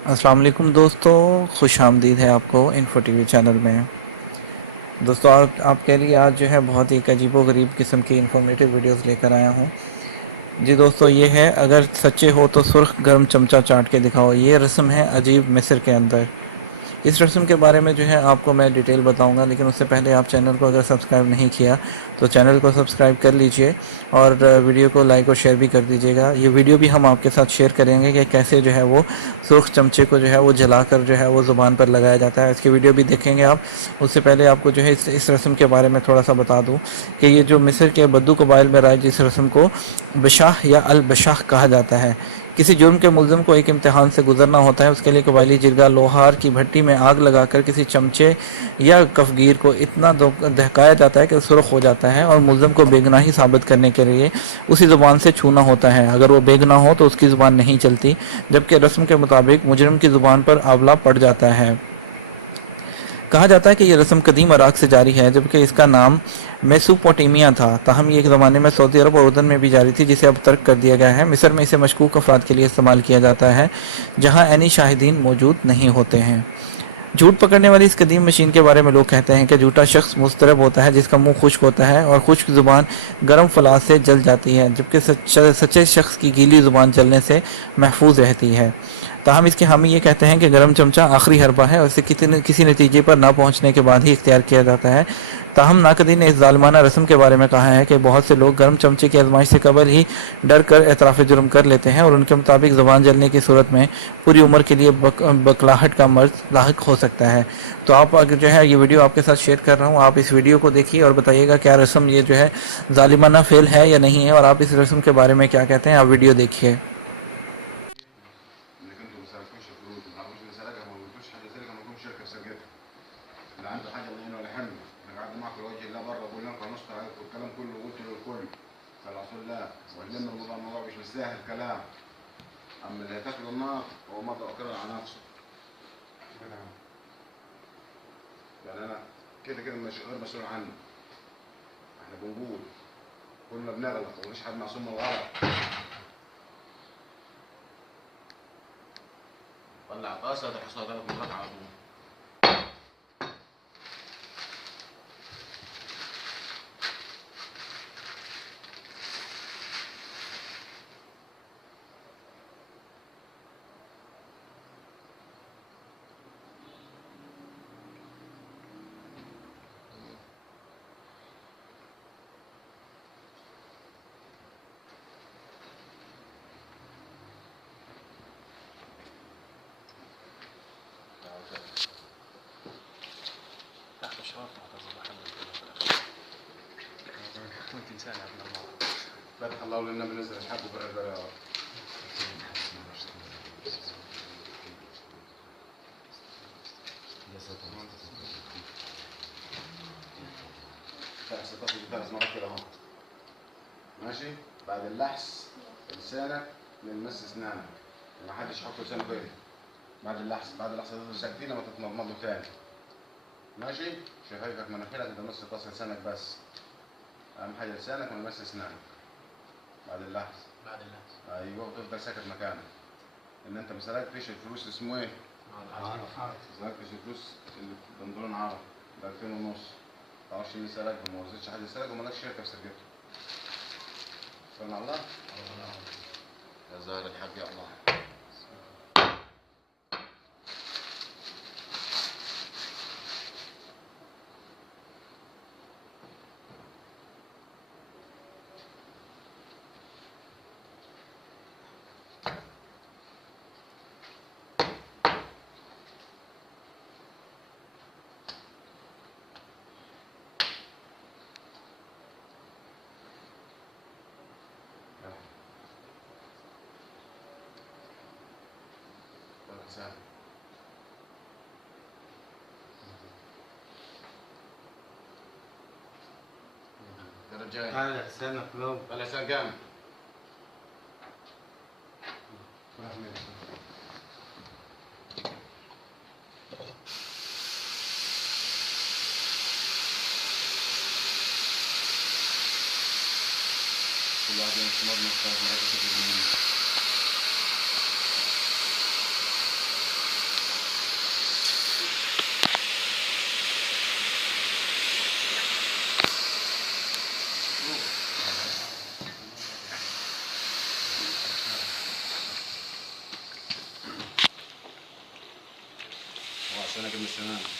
अस्सलाम वालेकुम दोस्तों, खुश आमदीद है आपको इन्फो टीवी चैनल में। दोस्तों आपके लिए आज जो है बहुत ही एक अजीबो-गरीब किस्म की इन्फॉर्मेटिव वीडियोस लेकर आया हूँ। जी दोस्तों, ये है अगर सच्चे हो तो सुर्ख गर्म चमचा चाट के दिखाओ। ये रस्म है अजीब मिस्र के अंदर। इस रस्म के बारे में जो है आपको मैं डिटेल बताऊंगा, लेकिन उससे पहले आप चैनल को अगर सब्सक्राइब नहीं किया तो चैनल को सब्सक्राइब कर लीजिए और वीडियो को लाइक और शेयर भी कर दीजिएगा। ये वीडियो भी हम आपके साथ शेयर करेंगे कि कैसे जो है वो सुर्ख चमचे को जो है वो जलाकर जो है वो ज़ुबान पर लगाया जाता है। इसकी वीडियो भी देखेंगे आप। उससे पहले आपको जो है इस रस्म के बारे में थोड़ा सा बता दूँ कि ये जो मिस्र के बद्दू कबाइल में राइज इस रस्म को बशाह या अल बशाह कहा जाता है। किसी जुर्म के मुल्ज़िम को एक इम्तिहान से गुजरना होता है। उसके लिए कबायली जिरगा लोहार की भट्टी में आग लगाकर किसी चमचे या कफगीर को इतना दहकाया जाता है कि सुर्ख हो जाता है और मुल्ज़िम को बेगुनाही साबित करने के लिए उसी ज़ुबान से छूना होता है। अगर वो बेगुनाह हो तो उसकी ज़ुबान नहीं चलती, जबकि रस्म के मुताबिक मुजरिम की ज़ुबान पर आंवला पड़ जाता है। कहा जाता है कि यह रस्म कदीम इराक से जारी है, जबकि इसका नाम मेसोपोटामिया था। ताहम ये एक ज़माने में सऊदी अरब और उर्दन में भी जारी थी, जिसे अब तर्क कर दिया गया है। मिस्र में इसे मशकूक अफराद के लिए इस्तेमाल किया जाता है, जहाँ ऐनी शाहिदीन मौजूद नहीं होते हैं। झूठ पकड़ने वाली इस कदीम मशीन के बारे में लोग कहते हैं कि झूठा शख्स मुस्तरब होता है जिसका मुंह खुश्क होता है और खुश्क ज़ुबान गर्म फलाद से जल जाती है, जबकि सच्चे शख्स की गीली ज़ुबान जलने से महफूज रहती है। ताहम इसके हामी ये कहते हैं कि गर्म चमचा आखिरी हरबा है और इसे किसी नतीजे पर ना पहुंचने के बाद ही इख्तियार किया जाता है। ताहम नाकदी ने इस जालिमाना रस्म के बारे में कहा है कि बहुत से लोग गर्म चमचे की आजमाइश से कबल ही डर कर एतराफ़ जुर्म कर लेते हैं और उनके मुताबिक ज़ुबान जलने की सूरत में पूरी उम्र के लिए बकलाहट का मर्ज लाक हो सकता है। तो आप अगर जो है ये वीडियो आपके साथ शेयर कर रहा हूँ, आप इस वीडियो को देखिए और बताइएगा क्या रस्म ये जो है जालिमाना फेल है या नहीं है, और आप इस रस्म के बारे में क्या कहते हैं। आप वीडियो देखिए। انك انتوا ما سالكوش الفلوس، ما تعرفوش اللي سرقها، ما قلتوش حاجه سرقها، ما لكمش شركه سرقتها. اللي عنده حاجه من هنا ولا حمل، انا قاعد معاكم لوجه الله بره بقول لكم هنشكر عليكم الكلام كله وقلت للكل. صلى على رسول الله وعلمنا الموضوع مش بالسهل كلام. اما اللي هتاكل النار هو مضى اكرر على نفسه. يعني انا كده كده مش غير مسؤول عنه. احنا بنقول كلنا بنغلط ومفيش حد معصوم من الغلط. طلع طاسه تحصلها 3 مرات على طول. تحت الشرف معتز محمد وانت انسان يا ابن الله. فتح الله للنبي نزل الحب وبرر يا رب. تحس الطفل 3 مرات كده اهو. ماشي؟ بعد اللحس لسانك للمس اسنانك. ما حدش يحط لسانه كده. بعد اللحس تفضل ساكتين لما تتمضمضوا تاني. ماشي؟ شفايفك مناخيرك انت نص طاس لسانك بس. اهم حاجه لسانك ومس اسنانك. بعد اللحس. ايوه، وتفضل ساكت مكانك. ان انت ما سرقتش الفلوس اسمه ايه؟ عرف. ما سرقتش الفلوس اللي بنطلون عرف ب 2000 ونص. ما تعرفش مين سرقها وما وزتش حد سرقه ومالكش شركه في سرقته. صلى على الله. يا ظاهر الحق يا الله. سهل. يا رجال على لسانك لو طلع لسان جامد. كل واحد يمشي مضمض 3 مرات. عشان اجيب من السنان.